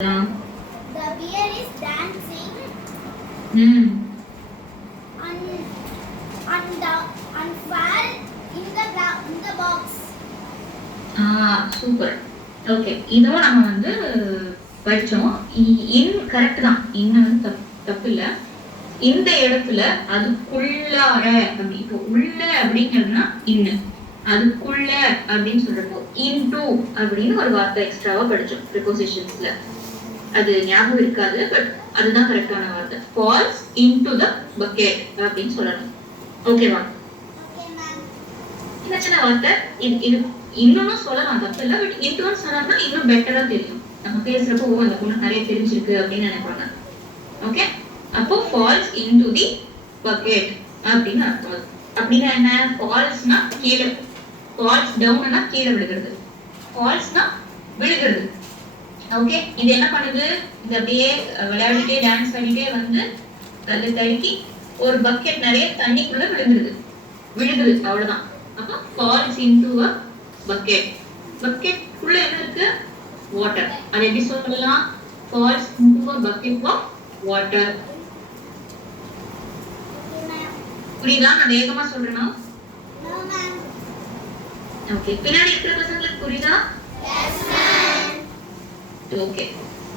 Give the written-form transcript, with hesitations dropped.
The bear is dancing. And fell in the box. Super. Okay, இதுவும் நம்ம வந்து படிச்சோம். இன் கரெக்ட் தான். இன் வந்து தப்பு இல்ல. இந்த இடத்துல அதுக்குள்ளார அப்படி இப்போ உள்ள அப்படிங்கிறதுனா இன்னு, அதுக்குள்ள அப்படின்னு சொல்றப்போ இன்டு அப்படின்னு ஒரு வார்த்தை எக்ஸ்ட்ராவா படிச்சோம் ப்ரிபோசிஷன்ஸ்ல. அது ஞாபகம் இருக்காது, பட் அதுதான் கரெக்டான வார்த்தை. ஃபால்ஸ் இன்டு த பக்கெட் அப்படின்னு சொல்லணும். ஓகேவா? சின்ன சின்ன வார்த்தை இது இன்னொன்னும் சொல்லலாம், தப்பு இல்லை. பட் இன்டுன்னு சொன்னா இன்னும் பெட்டரா தெரியும். நம்ம பேசுறப்போ அந்த பொண்ணு நிறைய தெரிஞ்சிருக்கு அப்படின்னு நினைப்பாங்க. ஓகே, அப்போ ஃபால்ஸ் இன்டு தி பக்கெட் அப்படின்னு அர்த்தம். அப்படின்னா என்ன? ஃபால்ஸ்னா கீழே, ஃபால்ஸ் டவுன்னா கீழே விழுகிறது, ஃபால்ஸ்னா விழுகிறது. ஓகே, இது என்ன பண்ணுது? இது அப்படியே விளையாடிட்டே டான்ஸ் பண்ணிட்டே வந்து கல்லு தடுக்கி ஒரு பக்கெட் நிறைய தண்ணிக்குள்ள விழுந்துருது, அவ்வளவுதான். அப்போ falls into a bucket. Bucket குள்ள என்ன இருக்கு? வாட்டர். அது எப்படி சொல்லலாம்? Falls into a bucket of water. புரியுதா? நான் வேகமா சொல்றேனா? ஓகே, பின்னாடி இருக்கிற பசங்களுக்கு புரியுதா? Yes ma'am. Okay.